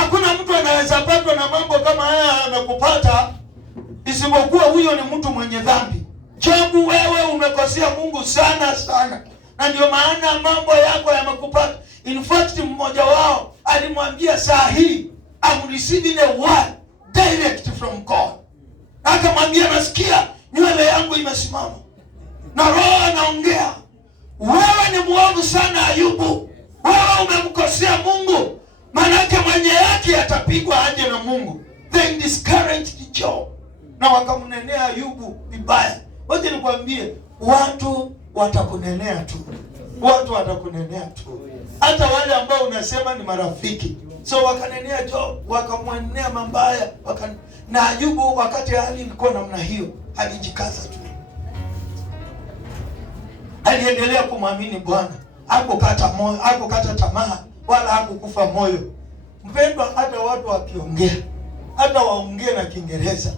Hakuna mtu anaweza patwa na mambo kama haya amekupata isipokuwa huyo ni mtu mwenye dhambi. Jobu, wewe umekosea Mungu sana sana, na ndio maana mambo yako yamekupata. In fact, mmoja wao alimwambia saa hii I'm receiving a word direct from God. Akamwambia nasikia nywele yangu imesimama na Roho anaongea, wewe ni mwovu sana Ayubu, wewe umemkosea Mungu, manake mwenye yake atapigwa aje na Mungu. They discouraged Job na wakamnenea Ayubu vibaya. Wacha nikwambie, watu watakunenea tu, watu watakunenea tu, hata wale ambao unasema ni marafiki. So wakanenea Job, wakamwenea mabaya, na Ayubu wakati hali ilikuwa namna hiyo, alijikaza tu, aliendelea kumwamini Bwana, hakukata tamaa wala hakukufa moyo. Mpendwa, hata watu wakiongea, hata waongee na Kiingereza,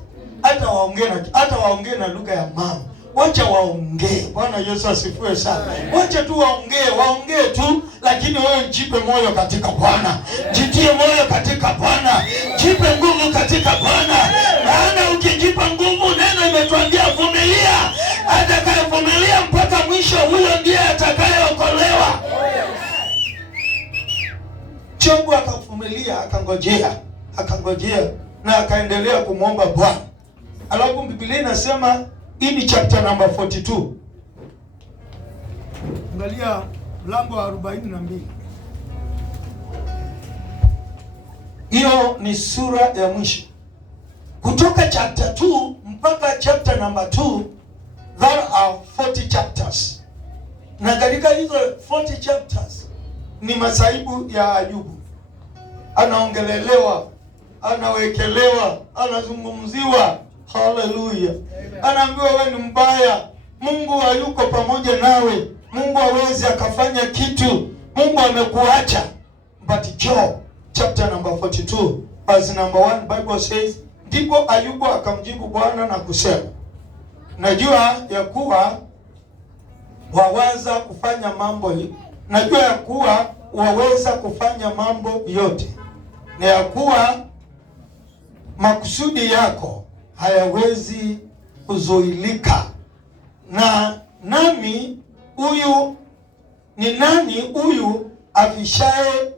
hata waongee na lugha ya mama, wacha waongee. Bwana Yesu asifiwe sana. Wacha tu waongee tu, lakini wewe jipe moyo katika Bwana. Jitie moyo katika Bwana. Jipe nguvu katika Bwana. Maana ukijipa nguvu, neno imetuambia vumilia. Atakayevumilia mpaka mwisho, huyo ndiye atakayeokolewa. Jobu akavumilia, akangojea na akaendelea kumwomba Bwana. Alafu Biblia inasema, hii ni chapter number 42. Angalia mlango wa 42. Hiyo ni sura ya mwisho. Kutoka chapter 2 mpaka chapter number 2, there are 40 chapters. Na katika hizo 40 chapters ni masaibu ya Ayubu. Anaongelelewa, anawekelewa, anazungumziwa. Hallelujah. Anaambiwa wewe ni mbaya, Mungu hayuko pamoja nawe, Mungu hawezi akafanya kitu, Mungu amekuacha. But Job chapter number 42 verse number 1, Bible says, ndipo Ayubu akamjibu Bwana na kusema, najua ya kuwa waweza kufanya mambo yote, na ya kuwa makusudi yako hayawezi kuzuilika. Na nami ni nani huyu afishaye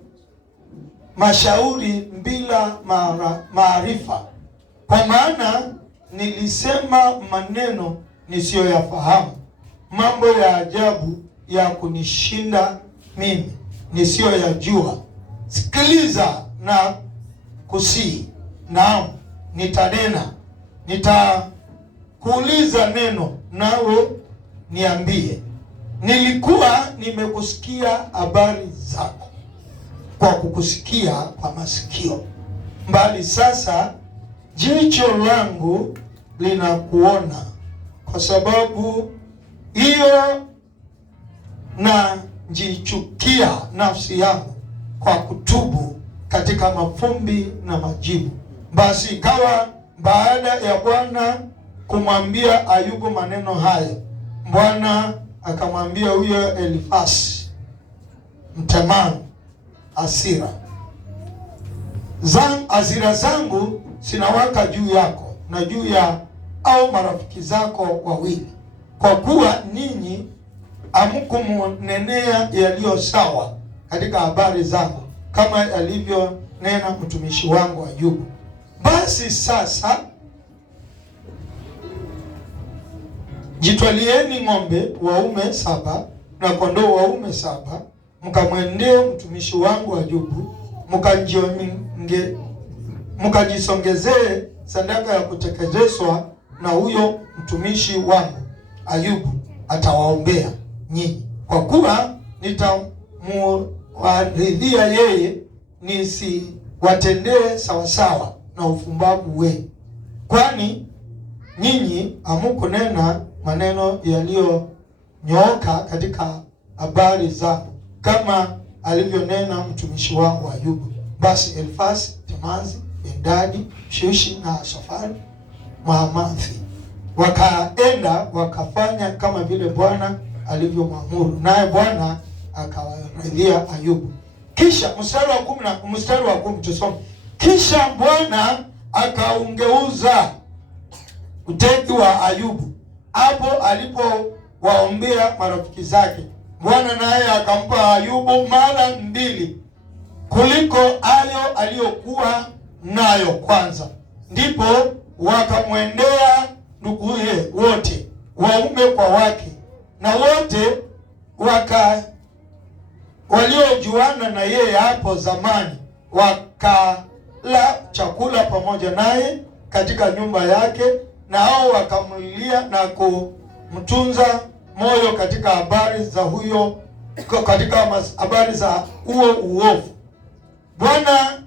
mashauri bila maarifa? Kwa maana nilisema maneno nisiyoyafahamu, mambo ya ajabu ya kunishinda mimi nisiyoyajua. Sikiliza na kusii, naam nitanena, nitakuuliza neno nawe niambie. Nilikuwa nimekusikia habari zako kwa kukusikia kwa masikio, mbali sasa jicho langu linakuona. Kwa sababu hiyo najichukia nafsi yangu kwa kutubu katika mavumbi na majivu. Basi ikawa baada ya Bwana kumwambia Ayubu maneno haya, Bwana akamwambia huyo Elifasi Mtemani, hasira zangu sinawaka juu yako na juu ya au marafiki zako wawili, kwa kuwa ninyi hamkumunenea yaliyo sawa katika habari zangu, kama alivyonena mtumishi wangu Ayubu. Basi sasa jitwalieni ng'ombe waume 7 na kondoo waume 7, mkamwendee mtumishi wangu Ayubu, mkajisongezee sadaka ya kuteketezwa, na huyo mtumishi wangu Ayubu atawaombea nyinyi, kwa kuwa nitamuwaridhia yeye, nisiwatendee sawasawa na ufumbavu wenu, kwani nyinyi hamukunena maneno yaliyonyooka katika habari zangu, kama alivyonena mtumishi wangu Ayubu. Basi Elifasi, Temazi, Endadi, Shushi na Sofari Mahamathi wakaenda wakafanya kama vile Bwana alivyomwamuru, naye Bwana akawaridhia Ayubu. Kisha mstari wa 10 tusome. Kisha Bwana akaungeuza uteki wa Ayubu hapo alipowaombea marafiki zake. Bwana naye akampa Ayubu mara 2 kuliko hayo aliyokuwa nayo kwanza. Ndipo wakamwendea nduguye wote, waume kwa wake, na wote waliojuana na yeye hapo zamani, wakala chakula pamoja naye katika nyumba yake, na hao wakamlilia na kumtunza moyo katika habari za huo uovu. Bwana,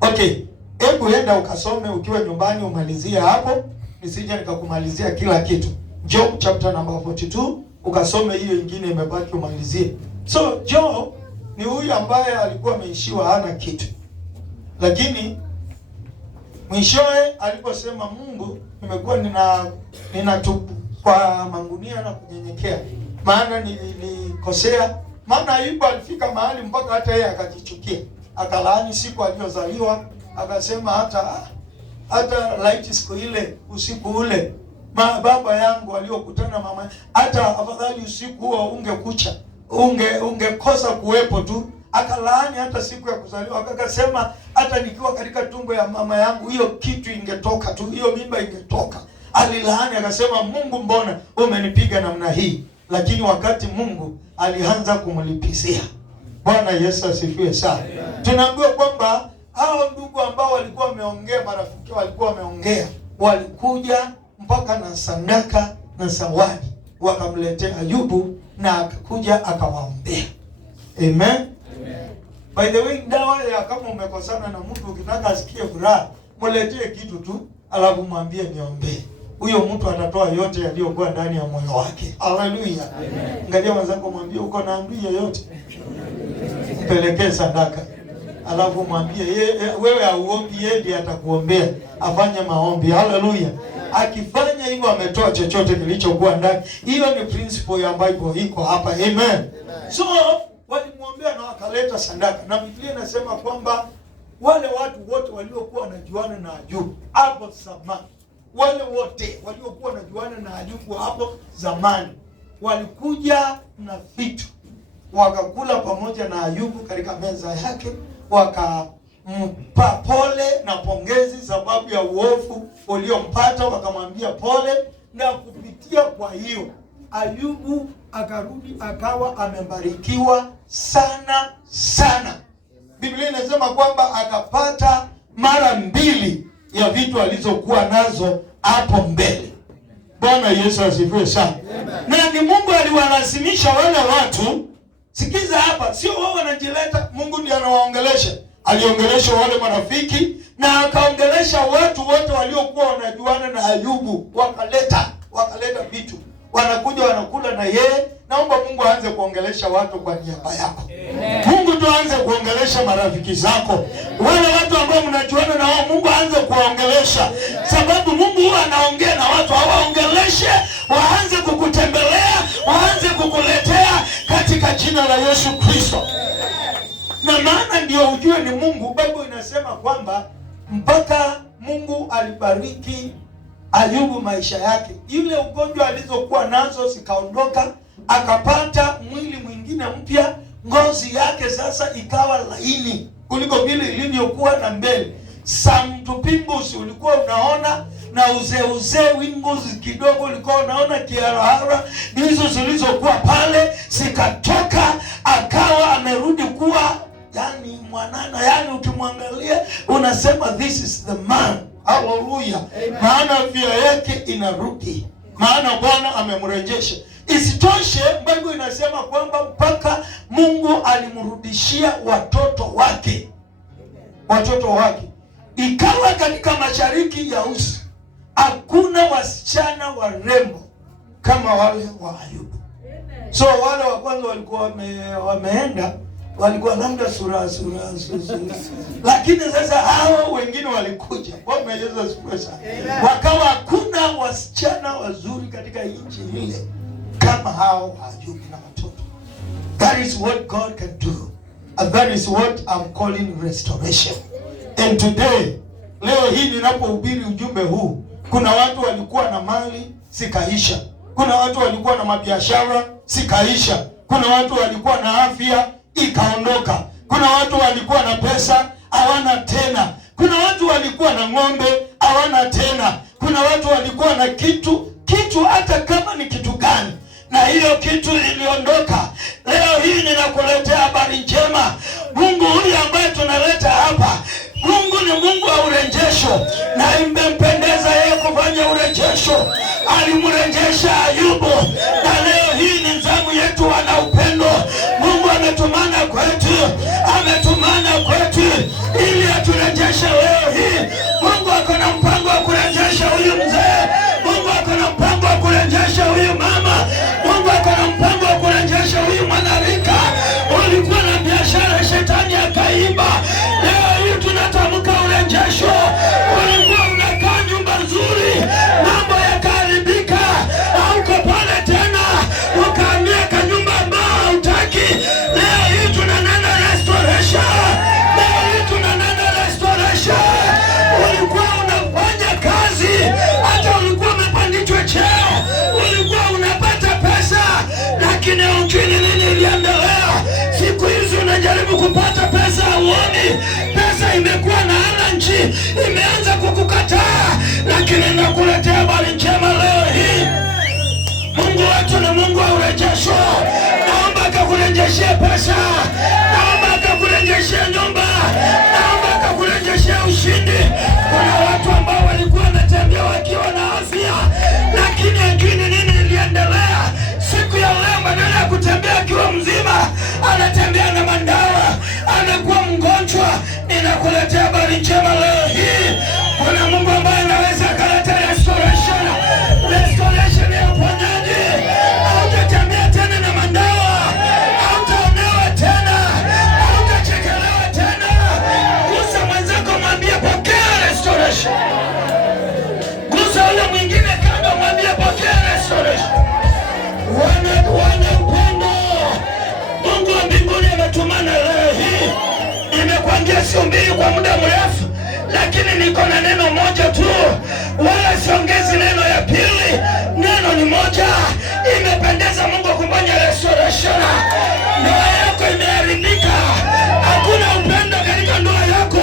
okay, hebu enda ukasome ukiwa nyumbani, umalizie hapo, nisije nikakumalizia kila kitu. Job chapter number 42, ukasome hiyo ingine imebaki umalizie. So Job ni huyu ambaye alikuwa ameishiwa hana kitu, lakini mwishowe aliposema, Mungu, nimekuwa ninatubu kwa mangunia na kunyenyekea, maana nilikosea. Maana Ayubu alifika mahali mpaka hata yeye akajichukia, akalaani siku aliyozaliwa, akasema hata laiti siku ile, usiku ule baba yangu waliokutana mama, hata afadhali usiku huo ungekucha, ungekosa kuwepo tu. Akalaani hata siku ya kuzaliwa, akasema hata nikiwa katika tumbo ya mama yangu hiyo kitu ingetoka tu, hiyo mimba ingetoka. Alilaani akasema, Mungu, mbona umenipiga namna hii? Lakini wakati Mungu alianza kumlipizia. Bwana Yesu asifiwe sana. Tunaambiwa kwamba hao ndugu ambao walikuwa wameongea, marafiki walikuwa wameongea, walikuja mpaka na sadaka na zawadi wakamletea Ayubu, na akakuja akawaombea. Amen. By the way, dawa ya kama umekosana na mtu, ukitaka asikie furaha, mletee kitu tu, alafu mwambie niombee. Huyo mtu atatoa yote yaliyokuwa ndani ya moyo wake. Haleluya. Angalia wenzako, mwambie uko na amri yoyote, mpelekee sadaka. Alafu mwambie wewe hauombi, yeye ndiye atakuombea, afanye maombi. Haleluya. Akifanya hivyo ametoa chochote kilichokuwa ndani. Hiyo ni principle ya Bible iko hapa. Amen. So walimwombea na wakaleta sadaka, na Biblia inasema kwamba wale watu wote waliokuwa wanajuana na Ayubu hapo zamani, wale wote waliokuwa wanajuana na Ayubu hapo zamani walikuja na vitu, wakakula pamoja na Ayubu katika meza yake, wakampa pole na pongezi sababu ya uovu uliompata, wakamwambia pole, na kupitia kwa hiyo Ayubu akarudi akawa amebarikiwa sana sana. Biblia inasema kwamba akapata mara 2 ya vitu alizokuwa nazo hapo mbele. Bwana Yesu asifiwe sana. Na ni Mungu aliwalazimisha wale watu. Sikiza hapa, sio wao wanajileta, Mungu ndiye anawaongelesha. Aliongelesha wale marafiki na akaongelesha watu wote waliokuwa wanajuana na Ayubu, wakaleta vitu. Wanakuja wanakula na yeye. Naomba Mungu aanze kuongelesha watu kwa niaba yako. Mungu tu aanze kuongelesha marafiki zako. Wale watu ambao mnajuana na wao, Mungu aanze kuwaongelesha. Sababu Mungu huwa anaongea na watu, hawaongeleshe, waanze kukutembelea, waanze kukuletea katika jina la Yesu Kristo. Na maana ndio ujue ni Mungu. Biblia inasema kwamba mpaka Mungu alibariki Ayubu maisha yake. Yule ugonjwa alizokuwa nazo zikaondoka, akapata mwili mwingine mpya, ngozi yake sasa ikawa laini kuliko vile ilivyokuwa na mbele. Samtupimbusi ulikuwa unaona, na uzee wingu kidogo ulikuwa unaona, kiharahara hizo zilizokuwa pale zikatoka, akawa amerudi kuwa yani mwanana, yani ukimwangalia unasema this is the man. Haleluya. Maana afya yake inarudi, maana Bwana amemrejesha. Isitoshe, Biblia inasema kwamba mpaka Mungu alimrudishia watoto wake. Ikawa katika mashariki ya usi hakuna wasichana warembo kama wale wa Ayubu. So wale wa kwanza walikuwa wameenda, walikuwa labda sura. Lakini sasa hao wengine walikuja. Bwana Yesu asifiwe sana. Wakawa hakuna wasichana wazuri katika nchi ile kama hao Ayubu na watoto. That is what God can do. And that is what I'm calling restoration. And today, leo hii ninapohubiri ujumbe huu, kuna watu walikuwa na mali zikaisha. Kuna watu walikuwa na mabiashara zikaisha. Kuna watu walikuwa na afya ikaondoka. Kuna watu walikuwa na pesa hawana tena. Kuna watu walikuwa na ng'ombe hawana tena. Kuna watu walikuwa na kitu hata kama ni kitu gani, na hiyo kitu iliondoka. Leo hii ninakuletea habari njema. Mungu huyu ambaye tunaleta hapa, Mungu ni Mungu wa urejesho, na imempendeza yeye kufanya urejesho. Alimrejesha Ayubu, na leo hii ni zamu yetu wana upendo. Mungu ametumana kwetu ili aturejeshe leo hii. Mungu ako na mpango wa kurejesha huyu mzee. Mungu ako na mpango wa kurejesha huyu mama. Mungu ako na mpango wa kurejesha huyu mwanarika. Ulikuwa na biashara, shetani akaiba. Leo hii tunatamka urejesho. Ulikuwa unakaa nyumba nzuri, mambo yakaharibika, hauko pale tena, ukahamia kanyumba ambao hautaki. Leo hii tunanena restoration. Leo hii tunanena restoration. Ulikuwa unafanya kazi, hata ulikuwa umepandishwa cheo, ulikuwa unapata pesa, lakini hujui nini iliendelea. Siku hizi unajaribu kupata pesa, huoni. Pesa imekuwa na nchi, imeanza kukukataa. Lakini nakuletea habari njema leo hii. Mungu wetu ni Mungu wa urejesho. Naomba akakurejeshie pesa, naomba akakurejeshie nyumba, naomba akakurejeshie ushindi. Kuna watu ambao walikuwa wanatembea wakiwa na afya, lakini hajui nini iliendelea. Siku ya leo badala ya kutembea akiwa mzima, anatembea na mandawa, amekuwa mgonjwa. Ninakuletea habari njema leo hii. Kuna Mungu ambaye anaweza akaleta restoration. Restoration ya uponyaji. Hautatembea tena na mandawa, hautaonewa tena, hautachekelewa tena. Gusa mwenzako, mwambie pokea restoration. Gusa ule mwingine kando, mwambie pokea restoration. Wana upendo. Mungu wa mbinguni ametumana leo hii. Nimekuambia siumbiri kwa muda mrefu, lakini niko na neno moja tu, wala siongezi neno ya pili. Neno ni moja. Imependeza Mungu kufanya restoration. Ndoa yako imeharibika, hakuna upendo katika ndoa yako.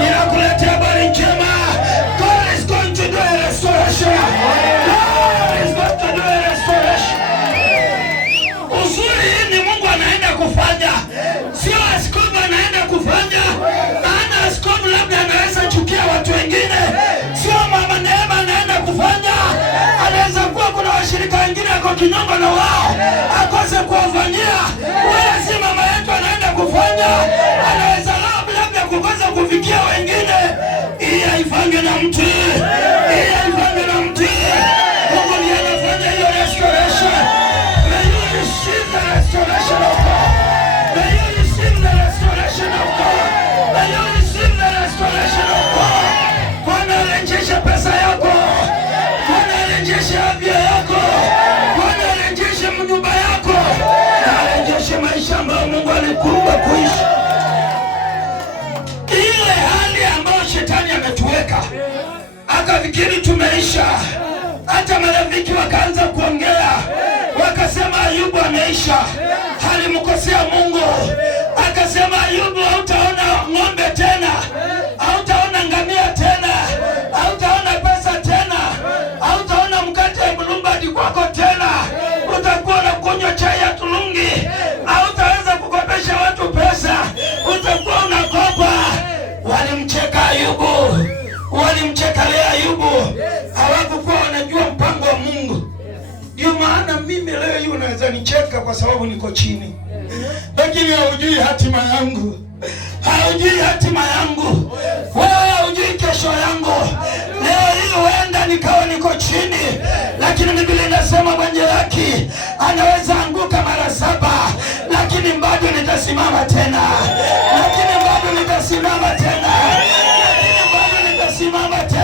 Ninakuletea habari njema. God is going to do a restoration. God is going to do a restoration. Uzuri ni Mungu anaenda kufanya, sio askofu anaenda kufanya. Maana askofu labda anaweza chukia watu wengine, sio mama Neema anaenda kufanya. Anaweza kuwa kuna washirika wengine ako kinyongo na wao, akose kuwafanyia. Wewe si mama yetu anaenda kufanya. Anaweza labda kukosa kufikia wengine. Hii haifanywe na mtu. Hii haifanywe na mtu. Mungu ndiye anafanya hiyo restoration. May you receive the restoration of God. May you receive the restoration of God. May you receive the restoration of God. Bwana arejeshe pesa yako. Bwana arejeshe afya yako. Bwana arejeshe nyumba yako. Na arejeshe maisha ambayo Mungu alikuumba kuishi. Ile hali ambayo shetani ametuweka, akafikiri tumeisha. Hata marafiki wakaanza kuongea, wakasema Ayubu ameisha. Alimkosea Mungu. Akasema Ayubu, hautaona ng'ombe tena, hautaona ngamia tena, hautaona pesa tena, hautaona mkate wa mlumbadi kwako tena. Utakuwa na kunywa chai ya tulungi, hautaweza kukopesha watu pesa, utakuwa unakopa. Walimcheka Ayubu, walimchekelea Ayubu. Hawakuwa wanajua mpango wa Mungu. Ndio maana mimi leo hii unaweza nicheka kwa sababu niko chini, lakini haujui hatima yangu. Haujui hatima yangu. Wewe haujui kesho yangu. Leo hii huenda nikawa niko chini, lakini Biblia inasema mwenye haki anaweza anguka mara 7, lakini bado nitasimama tena. Lakini bado nitasimama tena. Lakini bado nitasimama tena.